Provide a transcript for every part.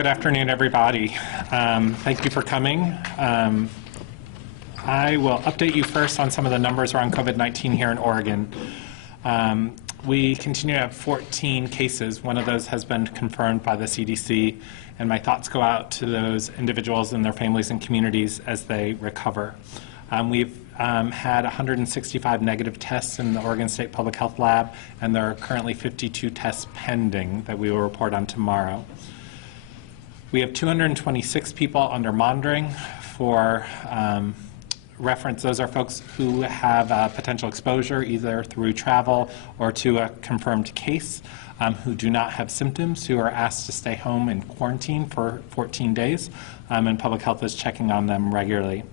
Good afternoon, everybody. Thank you for coming. I will update you first on some of the numbers around COVID-19 here in Oregon. We continue to have 14 cases. One of those has been confirmed by the CDC, and my thoughts go out to those individuals and their families and communities as they recover. We've had 165 negative tests in the Oregon State Public Health Lab, and there are currently 52 tests pending that we will report on tomorrow. We have 226 people under monitoring. For reference, those are folks who have potential exposure either through travel or to a confirmed case, who do not have symptoms, who are asked to stay home in quarantine for 14 days, and public health is checking on them regularly.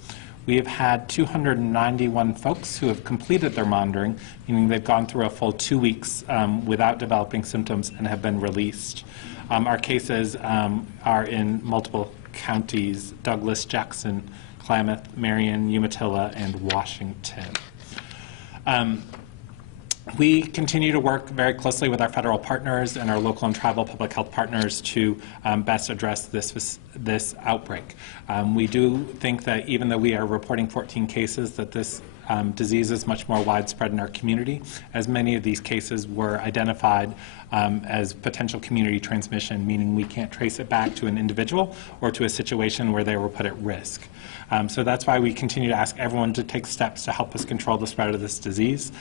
We have had 291 folks who have completed their monitoring, meaning they've gone through a full 2 weeks without developing symptoms and have been released. Our cases are in multiple counties: Douglas, Jackson, Klamath, Marion, Umatilla, and Washington. We continue to work very closely with our federal partners and our local and tribal public health partners to best address this outbreak. We do think that even though we are reporting 14 cases, that this disease is much more widespread in our community, as many of these cases were identified as potential community transmission, meaning we can't trace it back to an individual or to a situation where they were put at risk. So that's why we continue to ask everyone to take steps to help us control the spread of this disease.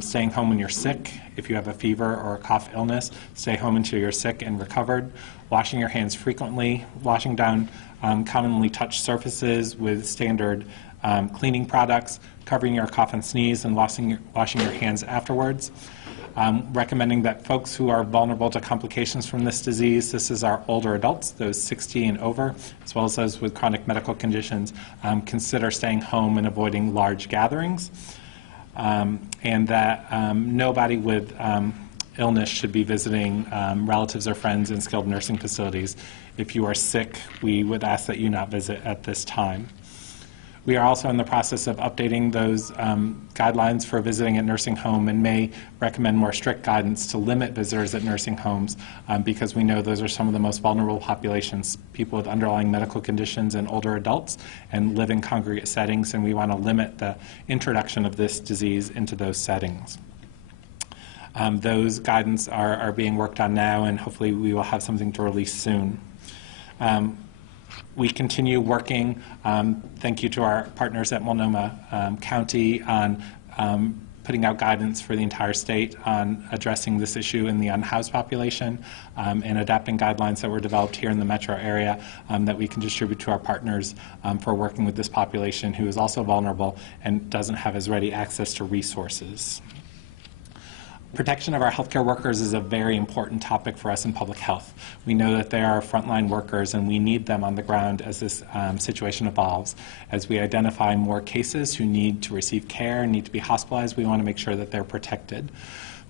Staying home when you're sick, if you have a fever or a cough illness, stay home until you're sick and recovered. Washing your hands frequently, washing down commonly touched surfaces with standard cleaning products, covering your cough and sneeze, and washing your hands afterwards. Recommending that folks who are vulnerable to complications from this disease, this is our older adults, those 60 and over, as well as those with chronic medical conditions, consider staying home and avoiding large gatherings. And that nobody with illness should be visiting relatives or friends in skilled nursing facilities. If you are sick, we would ask that you not visit at this time. We are also in the process of updating those guidelines for visiting at nursing home and may recommend more strict guidance to limit visitors at nursing homes because we know those are some of the most vulnerable populations, people with underlying medical conditions and older adults, and live in congregate settings, and we want to limit the introduction of this disease into those settings. Those guidance are being worked on now, and hopefully we will have something to release soon. We continue working, thank you to our partners at Multnomah County, on putting out guidance for the entire state on addressing this issue in the unhoused population, and adapting guidelines that were developed here in the metro area that we can distribute to our partners for working with this population who is also vulnerable and doesn't have as ready access to resources. Protection of our healthcare workers is a very important topic for us in public health. We know that they are frontline workers and we need them on the ground as this situation evolves. As we identify more cases who need to receive care, need to be hospitalized, we want to make sure that they're protected.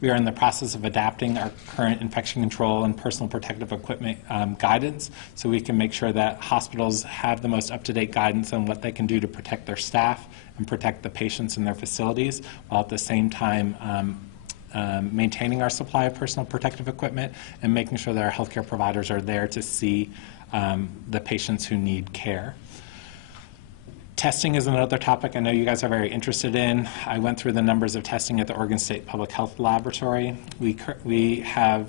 We are in the process of adapting our current infection control and personal protective equipment guidance so we can make sure that hospitals have the most up-to-date guidance on what they can do to protect their staff and protect the patients in their facilities, while at the same time maintaining our supply of personal protective equipment and making sure that our healthcare providers are there to see the patients who need care. Testing is another topic I know you guys are very interested in. I went through the numbers of testing at the Oregon State Public Health Laboratory. We have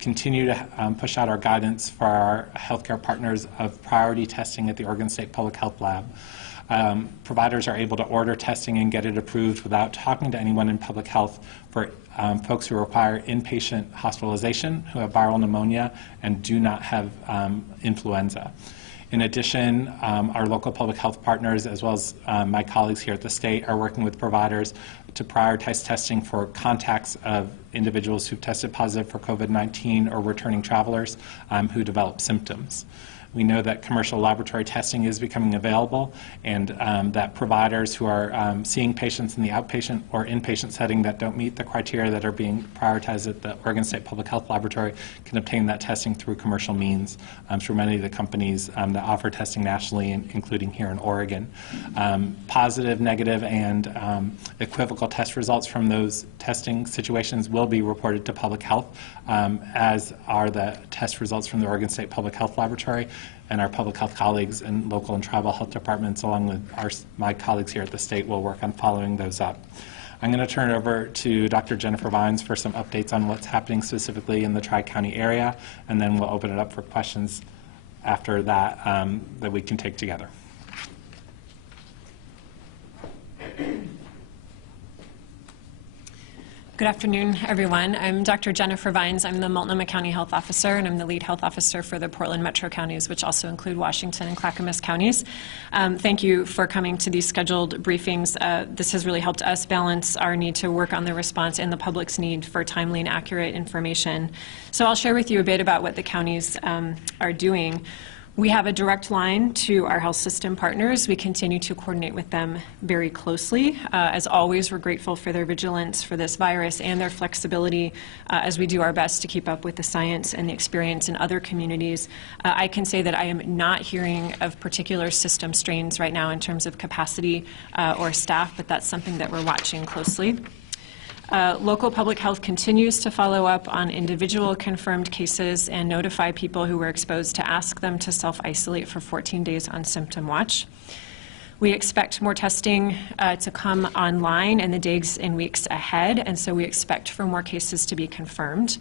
continued to push out our guidance for our healthcare partners of priority testing at the Oregon State Public Health Lab. Providers are able to order testing and get it approved without talking to anyone in public health for folks who require inpatient hospitalization, who have viral pneumonia, and do not have influenza. In addition, our local public health partners, as well as my colleagues here at the state, are working with providers to prioritize testing for contacts of individuals who've tested positive for COVID-19 or returning travelers who develop symptoms. We know that commercial laboratory testing is becoming available, and that providers who are seeing patients in the outpatient or inpatient setting that don't meet the criteria that are being prioritized at the Oregon State Public Health Laboratory can obtain that testing through commercial means through many of the companies that offer testing nationally, including here in Oregon. Positive, negative, and equivocal test results from those testing situations will be reported to public health, as are the test results from the Oregon State Public Health Laboratory, and our public health colleagues in local and tribal health departments, along with my colleagues here at the state, will work on following those up. I'm going to turn it over to Dr. Jennifer Vines for some updates on what's happening specifically in the Tri-County area, and then we'll open it up for questions after that that we can take together. Good afternoon, everyone. I'm Dr. Jennifer Vines. I'm the Multnomah County Health Officer, and I'm the lead health officer for the Portland Metro counties, which also include Washington and Clackamas counties. Thank you for coming to these scheduled briefings. This has really helped us balance our need to work on the response and the public's need for timely and accurate information. So I'll share with you a bit about what the counties are doing. We have a direct line to our health system partners. We continue to coordinate with them very closely. As always, we're grateful for their vigilance for this virus and their flexibility as we do our best to keep up with the science and the experience in other communities. I can say that I am not hearing of particular system strains right now in terms of capacity or staff, but that's something that we're watching closely. Local public health continues to follow up on individual confirmed cases and notify people who were exposed to ask them to self-isolate for 14 days on symptom watch. We expect more testing to come online in the days and weeks ahead, and so we expect for more cases to be confirmed.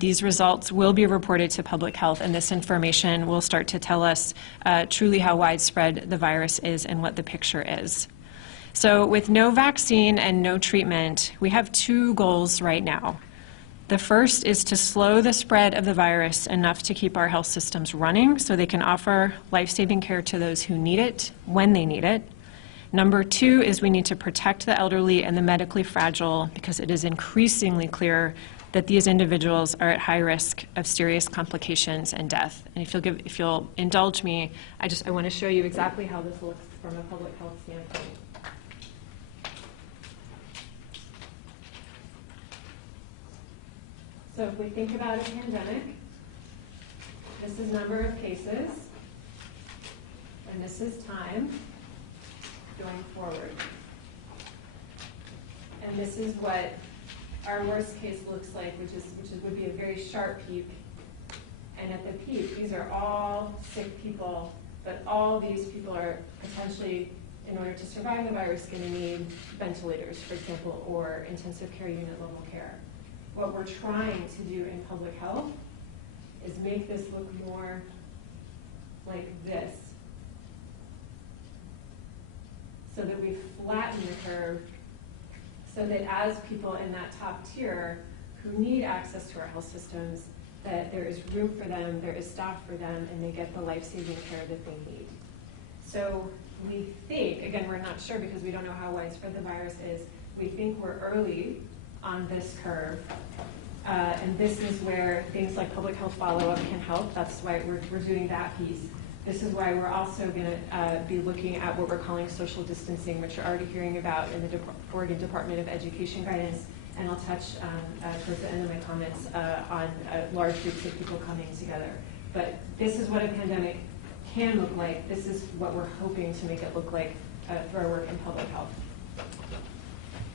These results will be reported to public health, and this information will start to tell us truly how widespread the virus is and what the picture is. So with no vaccine and no treatment, we have two goals right now. The first is to slow the spread of the virus enough to keep our health systems running so they can offer life-saving care to those who need it when they need it. Number two is we need to protect the elderly and the medically fragile because it is increasingly clear that these individuals are at high risk of serious complications and death. And if you'll indulge me, I want to show you exactly how this looks from a public health standpoint. So if we think about a pandemic, this is number of cases, and this is time going forward. And this is what our worst case looks like, which would be a very sharp peak. And at the peak, these are all sick people, but all these people are potentially, in order to survive the virus, going to need ventilators, for example, or intensive care unit level care. What we're trying to do in public health is make this look more like this, so that we flatten the curve, so that as people in that top tier who need access to our health systems, that there is room for them, there is staff for them, and they get the life-saving care that they need. So we think, again, we're not sure because we don't know how widespread the virus is, we think we're early on this curve, and this is where things like public health follow-up can help. That's why we're doing that piece. This is why we're also going to be looking at what we're calling social distancing, which you're already hearing about in the Oregon Department of Education guidance, and I'll touch towards the end of my comments on large groups of people coming together. But this is what a pandemic can look like. This is what we're hoping to make it look like through our work in public health.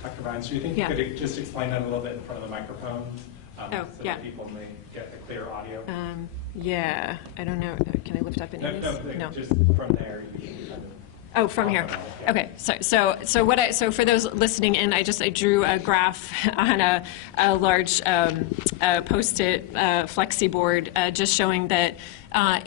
Dr. Vines, do you think you could just explain that a little bit in front of the microphone so that people may get the clear audio? Yeah, I don't know. Can I lift up any of these? No, just from there. Oh, from here. Okay. So for those listening in, I drew a graph on a large post-it flexi board, just showing that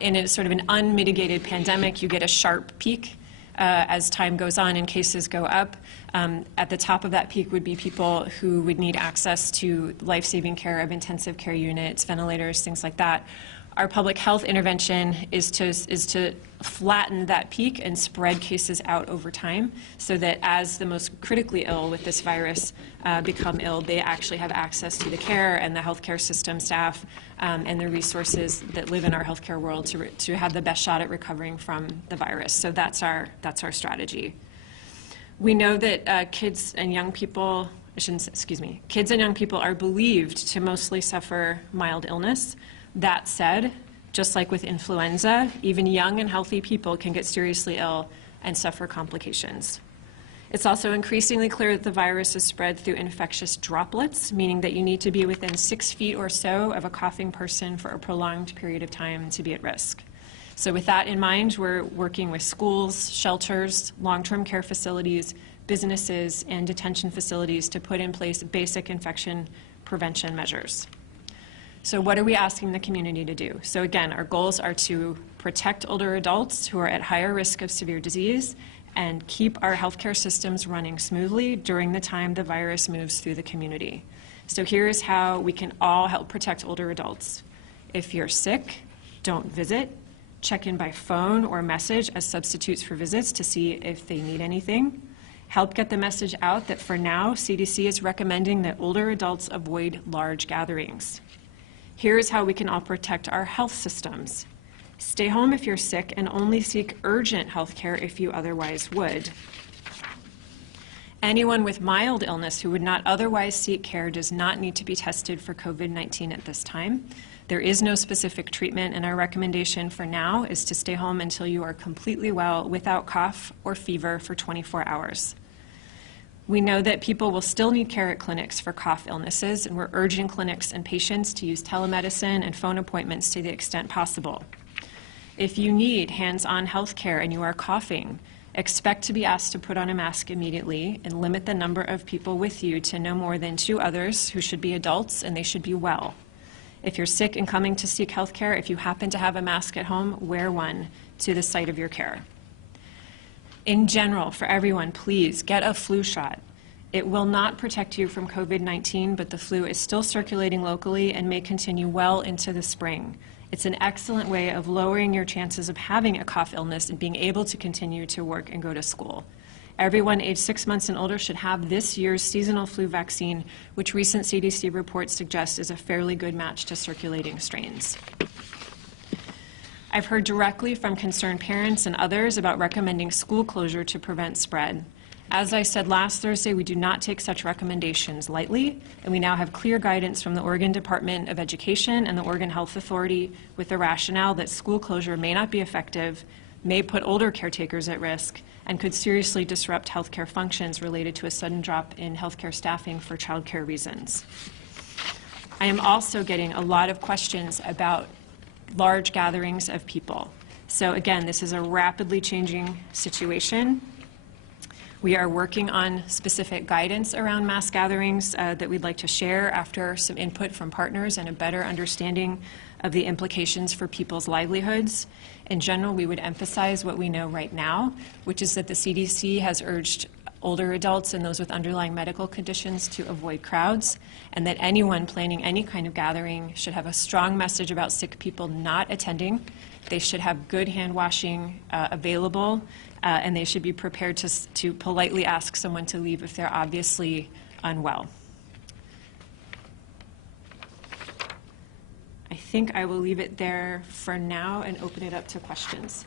in a sort of an unmitigated pandemic, you get a sharp peak as time goes on and cases go up. At the top of that peak would be people who would need access to life-saving care of intensive care units, ventilators, things like that. Our public health intervention is to flatten that peak and spread cases out over time so that as the most critically ill with this virus become ill, they actually have access to the care and the healthcare system staff and the resources that live in our healthcare world to have the best shot at recovering from the virus. So that's our strategy. We know that kids and young people are believed to mostly suffer mild illness. That said, just like with influenza, even young and healthy people can get seriously ill and suffer complications. It's also increasingly clear that the virus is spread through infectious droplets, meaning that you need to be within 6 feet or so of a coughing person for a prolonged period of time to be at risk. So with that in mind, we're working with schools, shelters, long-term care facilities, businesses, and detention facilities to put in place basic infection prevention measures. So what are we asking the community to do? So again, our goals are to protect older adults who are at higher risk of severe disease and keep our healthcare systems running smoothly during the time the virus moves through the community. So here's how we can all help protect older adults. If you're sick, don't visit. Check in by phone or message as substitutes for visits to see if they need anything. Help get the message out that for now, CDC is recommending that older adults avoid large gatherings. Here's how we can all protect our health systems. Stay home if you're sick and only seek urgent health care if you otherwise would. Anyone with mild illness who would not otherwise seek care does not need to be tested for COVID-19 at this time. There is no specific treatment, and our recommendation for now is to stay home until you are completely well without cough or fever for 24 hours. We know that people will still need care at clinics for cough illnesses, and we're urging clinics and patients to use telemedicine and phone appointments to the extent possible. If you need hands-on health care and you are coughing, expect to be asked to put on a mask immediately and limit the number of people with you to no more than 2 others who should be adults and they should be well. If you're sick and coming to seek health care, if you happen to have a mask at home, wear one to the site of your care. In general, for everyone, please get a flu shot. It will not protect you from COVID-19, but the flu is still circulating locally and may continue well into the spring. It's an excellent way of lowering your chances of having a cough illness and being able to continue to work and go to school. Everyone aged 6 months and older should have this year's seasonal flu vaccine, which recent CDC reports suggest is a fairly good match to circulating strains. I've heard directly from concerned parents and others about recommending school closure to prevent spread. As I said last Thursday, we do not take such recommendations lightly, and we now have clear guidance from the Oregon Department of Education and the Oregon Health Authority with the rationale that school closure may not be effective, may put older caretakers at risk, and could seriously disrupt healthcare functions related to a sudden drop in healthcare staffing for childcare reasons. I am also getting a lot of questions about large gatherings of people. So again, this is a rapidly changing situation. We are working on specific guidance around mass gatherings that we'd like to share after some input from partners and a better understanding of the implications for people's livelihoods. In general, we would emphasize what we know right now, which is that the CDC has urged older adults and those with underlying medical conditions to avoid crowds, and that anyone planning any kind of gathering should have a strong message about sick people not attending. They should have good hand washing available, and they should be prepared to politely ask someone to leave if they're obviously unwell. I think I will leave it there for now and open it up to questions.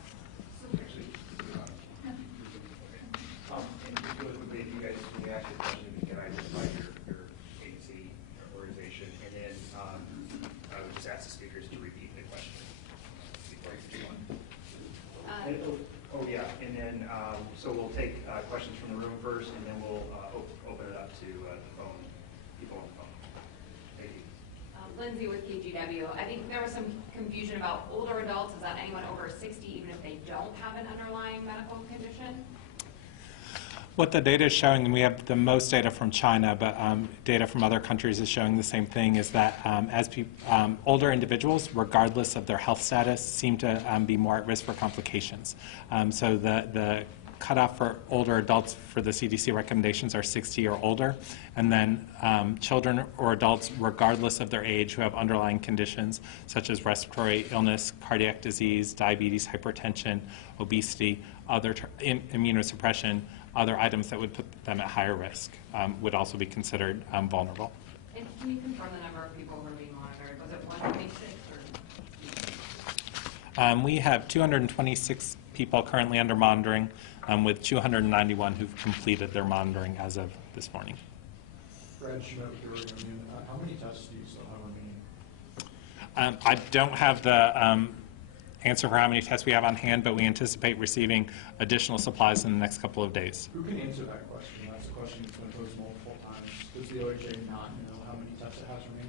So we'll take questions from the room first, and then we'll open it up to the phone, people on the phone. Thank you. Lindsay with KGW. I think there was some confusion about older adults. Is that anyone over 60, even if they don't have an underlying medical condition? What the data is showing, and we have the most data from China, but data from other countries is showing the same thing, is that older individuals, regardless of their health status, seem to be more at risk for complications. So the cutoff for older adults for the CDC recommendations are 60 or older, and then children or adults, regardless of their age, who have underlying conditions such as respiratory illness, cardiac disease, diabetes, hypertension, obesity, other immunosuppression, other items that would put them at higher risk would also be considered vulnerable. And can you confirm the number of people who are being monitored? Was it 126 or? We have 226 people currently under monitoring, with 291 who've completed their monitoring as of this morning. Brad Schmidt with the Oregon Union. How many tests do you still have remaining? I don't have the answer for how many tests we have on hand, but we anticipate receiving additional supplies in the next couple of days. Who can answer that question? That's a question that's been posed multiple times. Does the OHA not know how many tests it has remaining?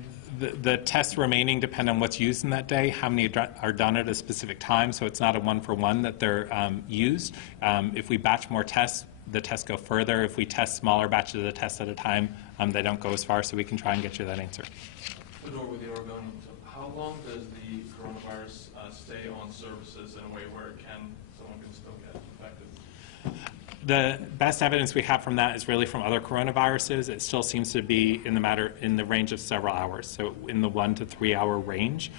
The tests remaining depend on what's used in that day, how many are done at a specific time, so it's not a one-for-one that they're used. If we batch more tests, the tests go further. If we test smaller batches of tests at a time, they don't go as far, so we can try and get you that answer. Fedor with the Oregonian. So how long does the coronavirus stay on services in a way where someone can still get infected? The best evidence we have from that is really from other coronaviruses. It still seems to be in the range of several hours, so in the 1 to 3 hour range.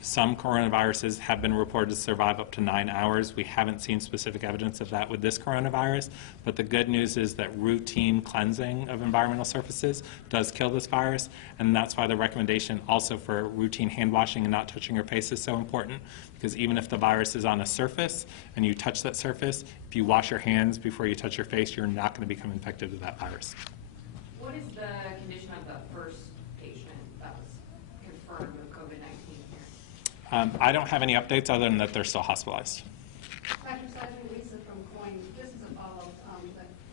Some coronaviruses have been reported to survive up to 9 hours. We haven't seen specific evidence of that with this coronavirus, but the good news is that routine cleansing of environmental surfaces does kill this virus, and that's why the recommendation also for routine hand washing and not touching your face is so important, because even if the virus is on a surface and you touch that surface, if you wash your hands before you touch your face, you're not going to become infected with that virus. What is the condition of the first patient that was confirmed with COVID-19 here? I don't have any updates other than that they're still hospitalized. Dr. Sergeant, Lisa from COIN, this is a follow-up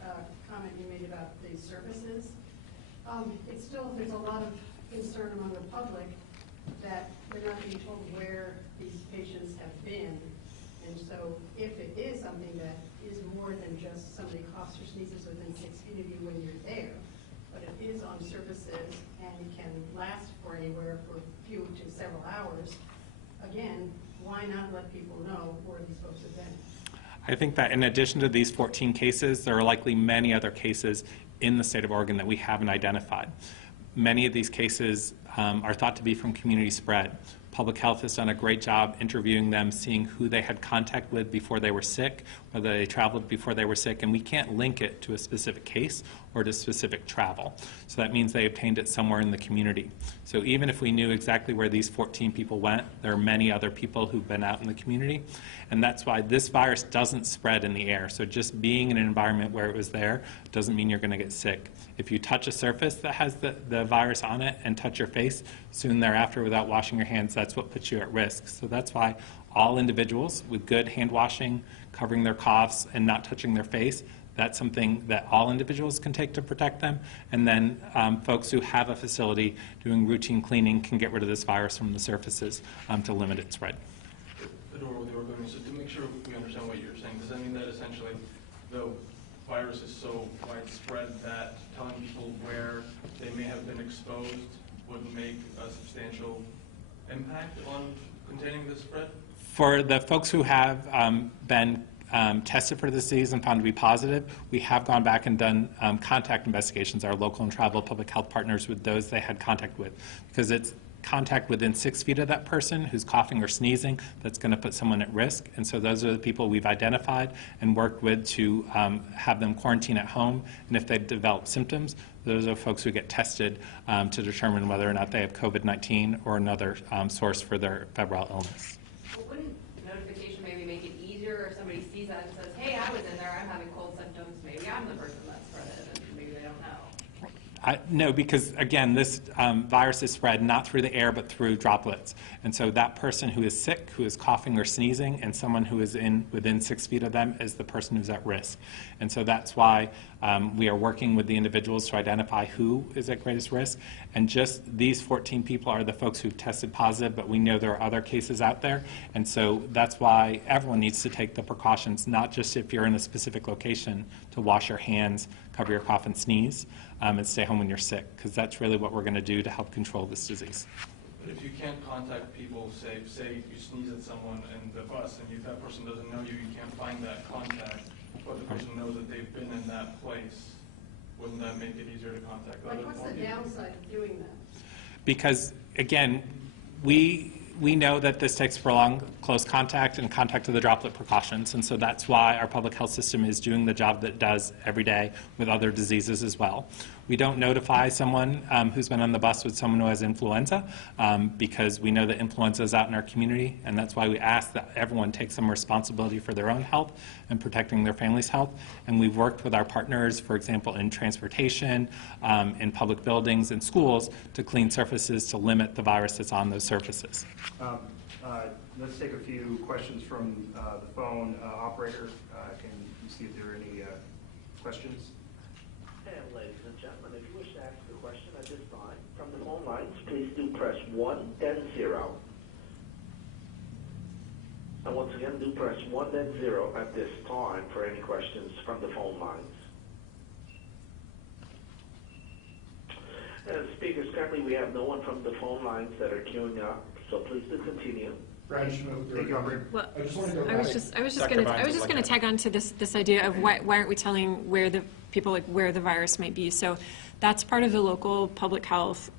that comment you made about the services. There's a lot of concern among the public that they're not being told where these patients have been. And so if it is something that is more than just somebody coughs or sneezes within 6 feet of you when you're there, but it is on surfaces and it can last for anywhere for a few to several hours, again, why not let people know where these folks have been? I think that in addition to these 14 cases, there are likely many other cases in the state of Oregon that we haven't identified. Many of these cases are thought to be from community spread. Public health has done a great job interviewing them, seeing who they had contact with before they were sick, whether they traveled before they were sick, and we can't link it to a specific case or to specific travel. So that means they obtained it somewhere in the community. So even if we knew exactly where these 14 people went, there are many other people who've been out in the community, and that's why this virus doesn't spread in the air. So just being in an environment where it was there doesn't mean you're going to get sick. If you touch a surface that has the virus on it and touch your face soon thereafter without washing your hands, that's what puts you at risk. So that's why all individuals with good hand washing, covering their coughs, and not touching their face, that's something that all individuals can take to protect them. And then folks who have a facility doing routine cleaning can get rid of this virus from the surfaces to limit its spread. Fedor with the Oregonian. So to make sure we understand what you're saying, does that mean that essentially the virus is so widespread that telling people where they may have been exposed would make a substantial impact on containing the spread? For the folks who have been tested for the disease and found to be positive, we have gone back and done contact investigations, our local and tribal public health partners, with those they had contact with, because it's contact within 6 feet of that person who's coughing or sneezing that's going to put someone at risk. And so those are the people we've identified and worked with to have them quarantine at home. And if they develop symptoms, those are folks who get tested to determine whether or not they have COVID-19 or another source for their febrile illness. Well, wouldn't notification maybe make it easier if somebody sees that and says, hey, I was in there, I'm having cold symptoms, maybe I'm the person that spread it, and maybe they don't know? No, because again, this virus is spread not through the air but through droplets. And so that person who is sick, who is coughing or sneezing, and someone who is within 6 feet of them is the person who's at risk. And so that's why we are working with the individuals to identify who is at greatest risk. And just these 14 people are the folks who've tested positive, but we know there are other cases out there. And so that's why everyone needs to take the precautions, not just if you're in a specific location, to wash your hands, cover your cough and sneeze, and stay home when you're sick, because that's really what we're going to do to help control this disease. But if you can't contact people, say you sneeze at someone in the bus and that person doesn't know you, you can't find that contact, but the person knows that they've been in that place, wouldn't that make it easier to contact other Like, what's the people? downside of doing that? Because, again, we know that this takes prolonged close contact and contact to the droplet precautions, and so that's why our public health system is doing the job that it does every day with other diseases as well. We don't notify someone who's been on the bus with someone who has influenza because we know that influenza is out in our community, and that's why we ask that everyone take some responsibility for their own health and protecting their family's health. And we've worked with our partners, for example, in transportation, in public buildings, and schools to clean surfaces to limit the virus that's on those surfaces. Let's take a few questions from the phone. Operator, can you see if there are any questions? And ladies and gentlemen, if you wish to ask a question at this time from the phone lines, please do press 1, then 0. And once again, do press 1, then 0 at this time for any questions from the phone lines. And speakers, currently we have no one from the phone lines that are queuing up, so please do continue. Brad, Thank you, Operator. Well, I just want to go I back. was just Dr. going Vines would to like to- tag on to this idea of why aren't we telling where the people, like, where the virus might be. So that's part of the local public health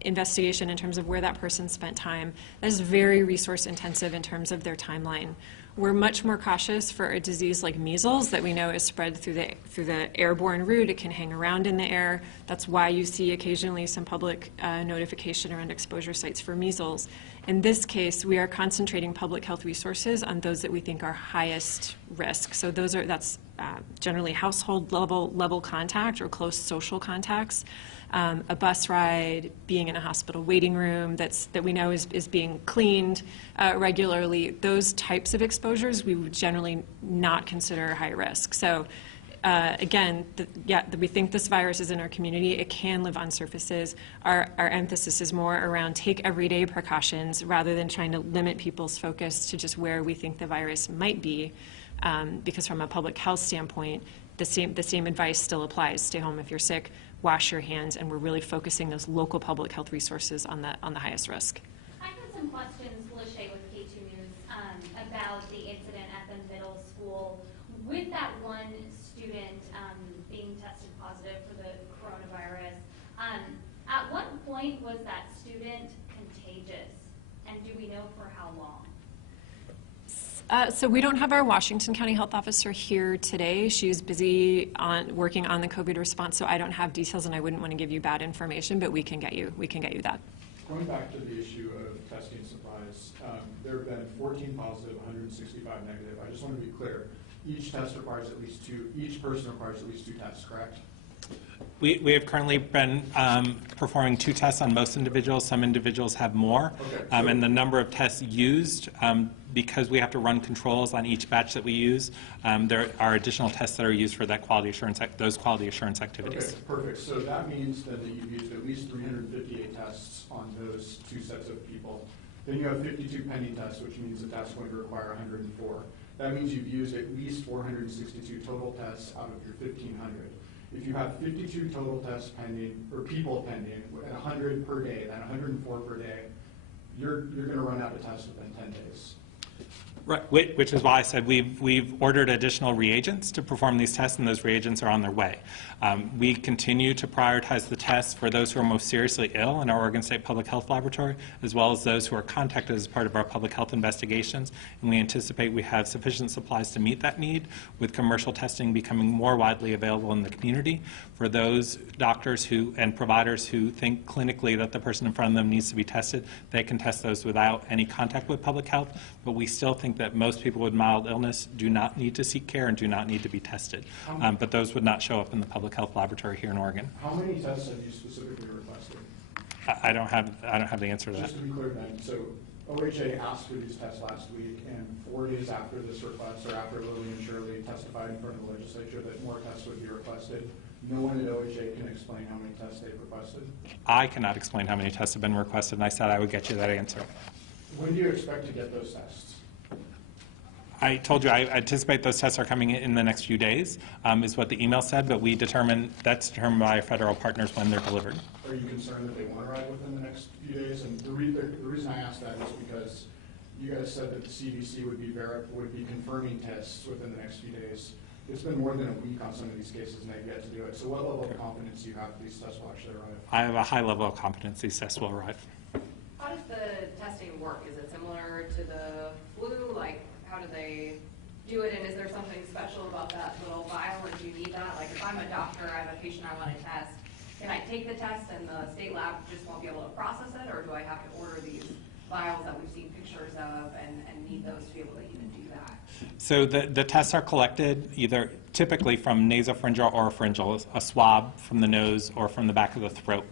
investigation in terms of where that person spent time. That is very resource intensive in terms of their timeline. We're much more cautious for a disease like measles that we know is spread through the airborne route. It can hang around in the air. That's why you see occasionally some public notification around exposure sites for measles. In this case, we are concentrating public health resources on those that we think are highest risk. So that's generally household level contact or close social contacts. A bus ride, being in a hospital waiting room that we know is being cleaned regularly. Those types of exposures we would generally not consider high risk. So again, we think this virus is in our community. It can live on surfaces. Our emphasis is more around take everyday precautions rather than trying to limit people's focus to just where we think the virus might be, because from a public health standpoint, the same advice still applies. Stay home if you're sick, wash your hands, and we're really focusing those local public health resources on the highest risk. I had some questions, Lachey with K2 News, about the incident at the middle school. With that one student being tested positive for the coronavirus, at what point was that student contagious? And do we know for how long? So we don't have our Washington County Health Officer here today. She's busy working on the COVID response, so I don't have details, and I wouldn't want to give you bad information, but we can get you that. Going back to the issue of testing supplies, there have been 14 positive, 165 negative. I just want to be clear. Each test requires at least two. Each person requires at least 2 tests, correct? We have currently been performing 2 tests on most individuals. Some individuals have more. Okay, And the number of tests used, because we have to run controls on each batch that we use, there are additional tests that are used for that quality assurance, those quality assurance activities. Okay, perfect. So that means then that you've used at least 358 tests on those 2 sets of people. Then you have 52 pending tests, which means the test's going to require 104. That means you've used at least 462 total tests out of your 1,500. If you have 52 total tests pending, or people pending, at 100 per day, then 104 per day, you're going to run out of tests within 10 days. Right, which is why I said we've ordered additional reagents to perform these tests, and those reagents are on their way. We continue to prioritize the tests for those who are most seriously ill in our Oregon State Public Health Laboratory, as well as those who are contacted as part of our public health investigations. And we anticipate we have sufficient supplies to meet that need, with commercial testing becoming more widely available in the community. For those doctors and providers who think clinically that the person in front of them needs to be tested, they can test those without any contact with public health. But we still think that most people with mild illness do not need to seek care and do not need to be tested. But those would not show up in the public health laboratory here in Oregon. How many tests have you specifically requested? I don't have the answer to that. Just to be clear then, so OHA asked for these tests last week, and 4 days after this request, or after Lily and Shirley testified in front of the legislature that more tests would be requested, no one at OHA can explain how many tests they've requested? I cannot explain how many tests have been requested, and I said I would get you that answer. When do you expect to get those tests? I told you I anticipate those tests are coming in the next few days, is what the email said, but that's determined by our federal partners when they're delivered. Are you concerned that they want to arrive within the next few days? And the reason I ask that is because you guys said that the CDC would be confirming tests within the next few days. It's been more than a week on some of these cases and they've yet to do it. So what level of confidence do you have these tests will actually arrive? I have a high level of confidence these tests will arrive. How does the testing work? Is it similar to the flu? Like, how do they do it, and is there something special about that little vial, or do you need that? Like, if I'm a doctor, I have a patient I want to test, can I take the test and the state lab just won't be able to process it, or do I have to order these vials that we've seen pictures of and need those to be able to even do that? So the tests are collected either typically from nasopharyngeal or oropharyngeal, a swab from the nose or from the back of the throat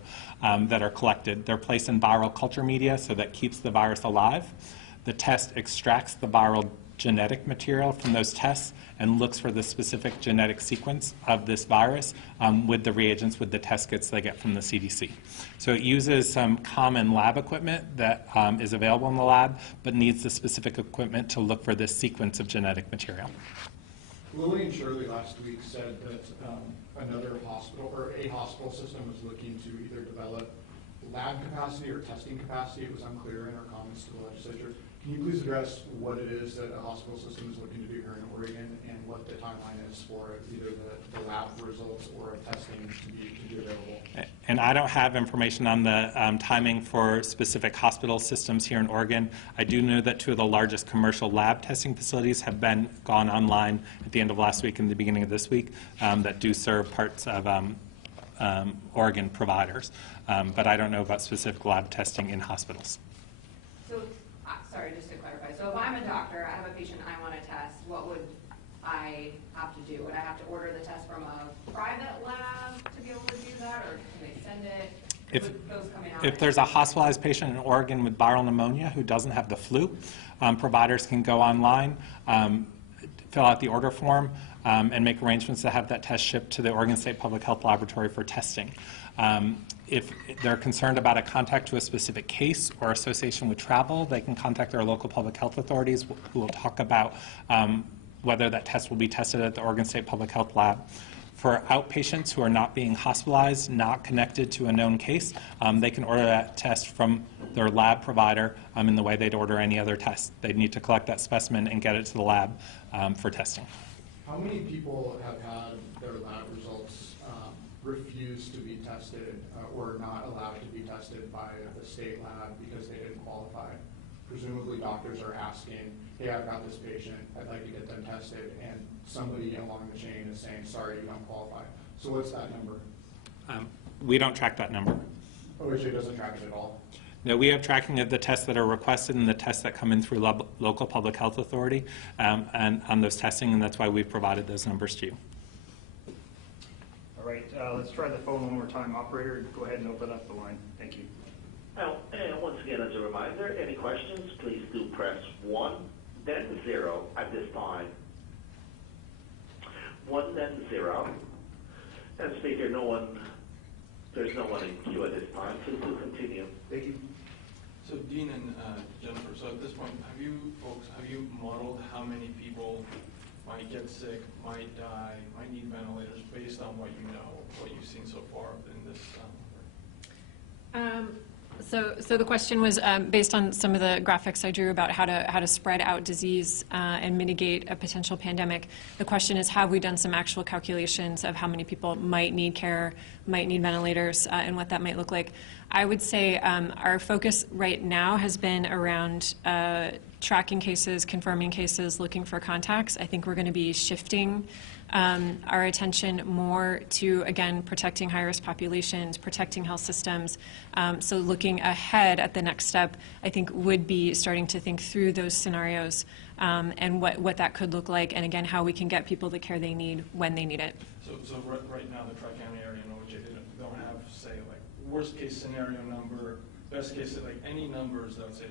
that are collected. They're placed in viral culture media, so that keeps the virus alive. The test extracts the viral genetic material from those tests and looks for the specific genetic sequence of this virus with the reagents, with the test kits they get from the CDC. So it uses some common lab equipment that is available in the lab, but needs the specific equipment to look for this sequence of genetic material. Lily and Shirley last week said that another hospital or a hospital system was looking to either develop lab capacity or testing capacity. It was unclear in our comments to the legislature. Can you please address what it is that a hospital system is looking to do here in Oregon and what the timeline is for either the lab results or testing to be available? And I don't have information on the timing for specific hospital systems here in Oregon. I do know that 2 of the largest commercial lab testing facilities have gone online at the end of last week and the beginning of this week that do serve parts of Oregon providers. But I don't know about specific lab testing in hospitals. So, sorry, just to clarify. So if I'm a doctor, I have a patient I want to test, what would I have to do? Would I have to order the test from a private lab to be able to do that, or can they send it? If there's a hospitalized patient in Oregon with viral pneumonia who doesn't have the flu, providers can go online, fill out the order form, and make arrangements to have that test shipped to the Oregon State Public Health Laboratory for testing. If they're concerned about a contact to a specific case or association with travel, they can contact their local public health authorities who will talk about whether that test will be tested at the Oregon State Public Health Lab. For outpatients who are not being hospitalized, not connected to a known case, they can order that test from their lab provider in the way they'd order any other test. They'd need to collect that specimen and get it to the lab for testing. How many people have had their lab results refused to be tested or not allowed to be tested by the state lab because they didn't qualify? Presumably doctors are asking, hey, I've got this patient, I'd like to get them tested, and somebody along the chain is saying, sorry, you don't qualify. So what's that number? We don't track that number. OHA doesn't track it at all? No, we have tracking of the tests that are requested and the tests that come in through local public health authority and on those testing, and that's why we've provided those numbers to you. All right, let's try the phone one more time. Operator, go ahead and open up the line. Thank you. And once again, as a reminder, any questions, please do press 1, then 0 at this time. 1, then 0. And speaker, there's no one in queue at this time. Please do continue. Thank you. So Dean and Jennifer, so at this point, have you modeled how many people might get sick, might die, might need ventilators based on what you know, what you've seen so far in this? So the question was based on some of the graphics I drew about how to spread out disease and mitigate a potential pandemic. The question is, have we done some actual calculations of how many people might need care, might need ventilators, and what that might look like? I would say our focus right now has been around tracking cases, confirming cases, looking for contacts. I think we're going to be shifting our attention more to, again, protecting high-risk populations, protecting health systems. So looking ahead at the next step, I think, would be starting to think through those scenarios and what that could look like, and again, how we can get people the care they need when they need it. So right now, the Tri-County area in OHA, they don't have, say, like, worst-case scenario number, best case, like, any numbers that would say,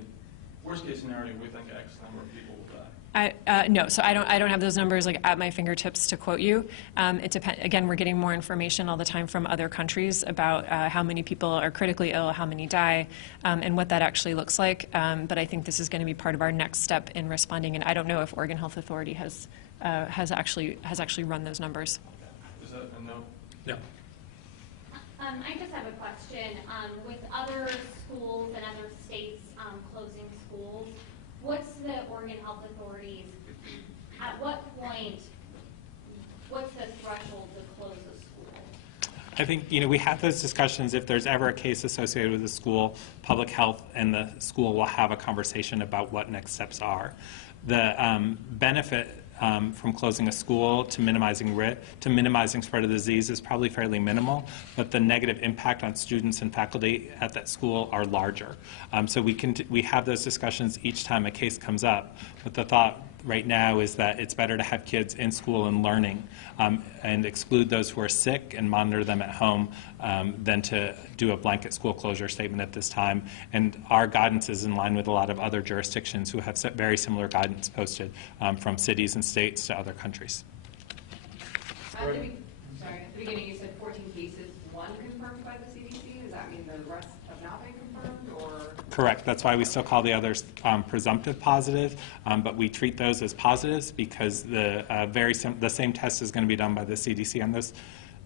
worst-case scenario, we think X number of people will die. No, so I don't have those numbers like at my fingertips to quote you. It depends. Again, we're getting more information all the time from other countries about how many people are critically ill, how many die, and what that actually looks like. But I think this is going to be part of our next step in responding. And I don't know if Oregon Health Authority has actually run those numbers. Is that a no? No. I just have a question. With other schools and other states closing schools, what's the Oregon Health Authorities, at what point I think, we have those discussions. If there's ever a case associated with the school, public health and the school will have a conversation about what next steps are. The benefit from closing a school to minimizing spread of the disease is probably fairly minimal, but the negative impact on students and faculty at that school are larger. So we have those discussions each time a case comes up, but the thought right now is that it's better to have kids in school and learning and exclude those who are sick and monitor them at home than to do a blanket school closure statement at this time. And our guidance is in line with a lot of other jurisdictions who have very similar guidance posted from cities and states to other countries. At the beginning you said 14 cases, one confirmed by the CDC. Does that mean the rest have not been confirmed, or? Correct. That's why we still call the others presumptive positive, but we treat those as positives because the same test is going to be done by the CDC on those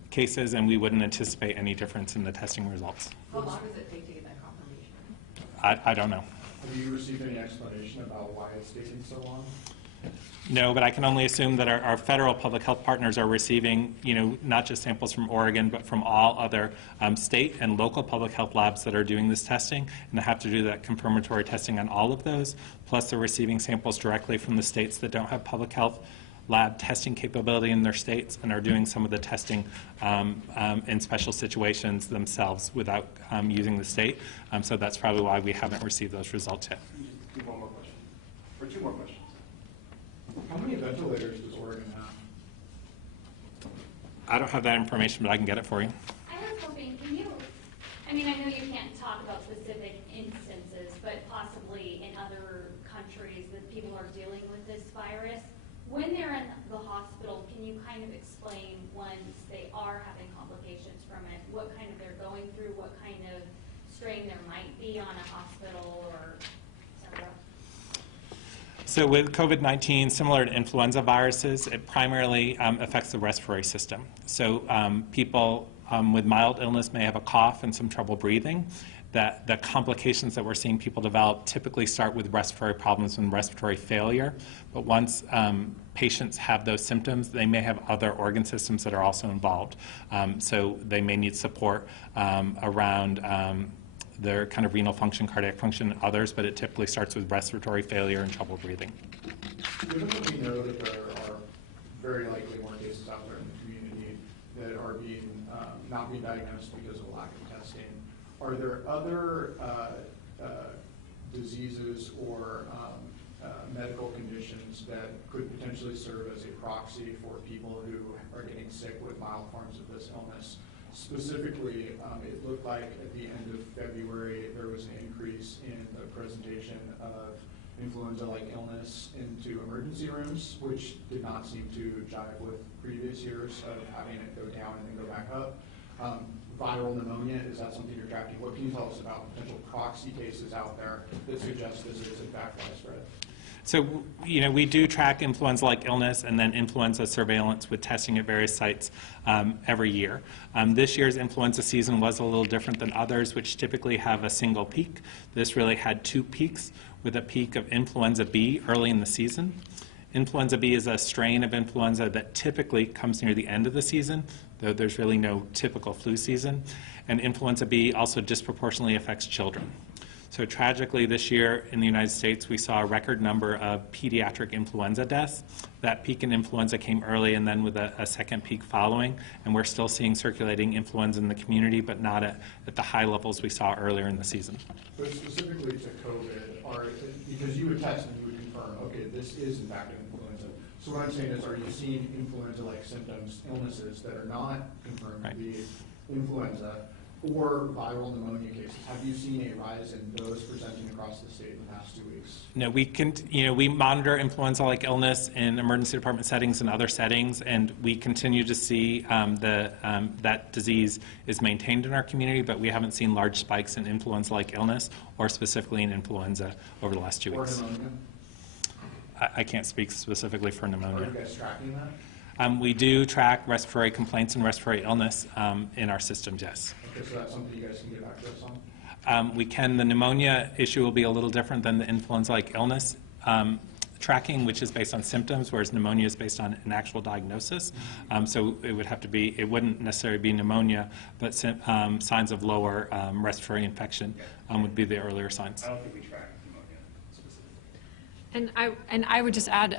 cases, and we wouldn't anticipate any difference in the testing results. How long does it take to get that confirmation? I don't know. Have you received any explanation about why it's taking so long? No, but I can only assume that our federal public health partners are receiving, not just samples from Oregon, but from all other state and local public health labs that are doing this testing, and they have to do that confirmatory testing on all of those. Plus, they're receiving samples directly from the states that don't have public health lab testing capability in their states and are doing some of the testing in special situations themselves without using the state. So that's probably why we haven't received those results yet. Do one more question, or two more questions. How many ventilators does Oregon have? I don't have that information, but I can get it for you. I was hoping, I know you can't talk about specific instances, but possibly in other countries that people are dealing with this virus. When they're in the hospital, can you kind of explain once they are having complications from it, what kind of they're going through, what kind of strain there might be on a hospital or et cetera? So with COVID-19, similar to influenza viruses, it primarily affects the respiratory system. So people with mild illness may have a cough and some trouble breathing. The complications that we're seeing people develop typically start with respiratory problems and respiratory failure. But once patients have those symptoms, they may have other organ systems that are also involved. So they may need support around their kind of renal function, cardiac function, and others, but it typically starts with respiratory failure and trouble breathing. Given that we know that there are very likely more cases out there in the community that are not being diagnosed because of a lack of testing, are there other diseases or medical conditions that could potentially serve as a proxy for people who are getting sick with mild forms of this illness? Specifically, it looked like at the end of February there was an increase in the presentation of influenza-like illness into emergency rooms, which did not seem to jive with previous years of having it go down and then go back up. Viral pneumonia, is that something you're tracking? What can you tell us about potential proxy cases out there that suggest this is in fact widespread? So, we do track influenza-like illness and then influenza surveillance with testing at various sites every year. This year's influenza season was a little different than others, which typically have a single peak. This really had two peaks, with a peak of influenza B early in the season. Influenza B is a strain of influenza that typically comes near the end of the season, though there's really no typical flu season. And influenza B also disproportionately affects children. So tragically this year in the United States, we saw a record number of pediatric influenza deaths. That peak in influenza came early and then with a second peak following, and we're still seeing circulating influenza in the community, but not at the high levels we saw earlier in the season. But specifically to COVID, because you would test and you would confirm, okay, this is in fact an influenza. So what I'm saying is, are you seeing influenza-like symptoms, illnesses that are not confirmed to be influenza, or viral pneumonia cases? Have you seen a rise in those presenting across the state in the past 2 weeks? No, we monitor influenza-like illness in emergency department settings and other settings, and we continue to see that disease is maintained in our community, but we haven't seen large spikes in influenza-like illness or specifically in influenza over the last 2 weeks. Or pneumonia? I can't speak specifically for pneumonia. Are you guys tracking that? We do track respiratory complaints and respiratory illness in our systems, yes. Okay, so that's something you guys can get back to us on? We can. The pneumonia issue will be a little different than the influenza-like illness tracking, which is based on symptoms, whereas pneumonia is based on an actual diagnosis. So it would have to be, it wouldn't necessarily be pneumonia, but signs of lower respiratory infection would be the earlier signs. I don't think we track pneumonia specifically. And I would just add,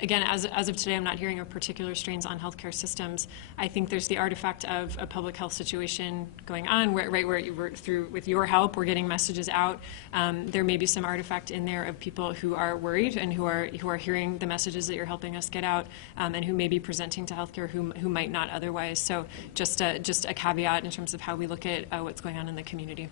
again, as of today, I'm not hearing of particular strains on healthcare systems. I think there's the artifact of a public health situation going on, where with your help, we're getting messages out. There may be some artifact in there of people who are worried and who are hearing the messages that you're helping us get out, and who may be presenting to healthcare who might not otherwise. So just a caveat in terms of how we look at what's going on in the community.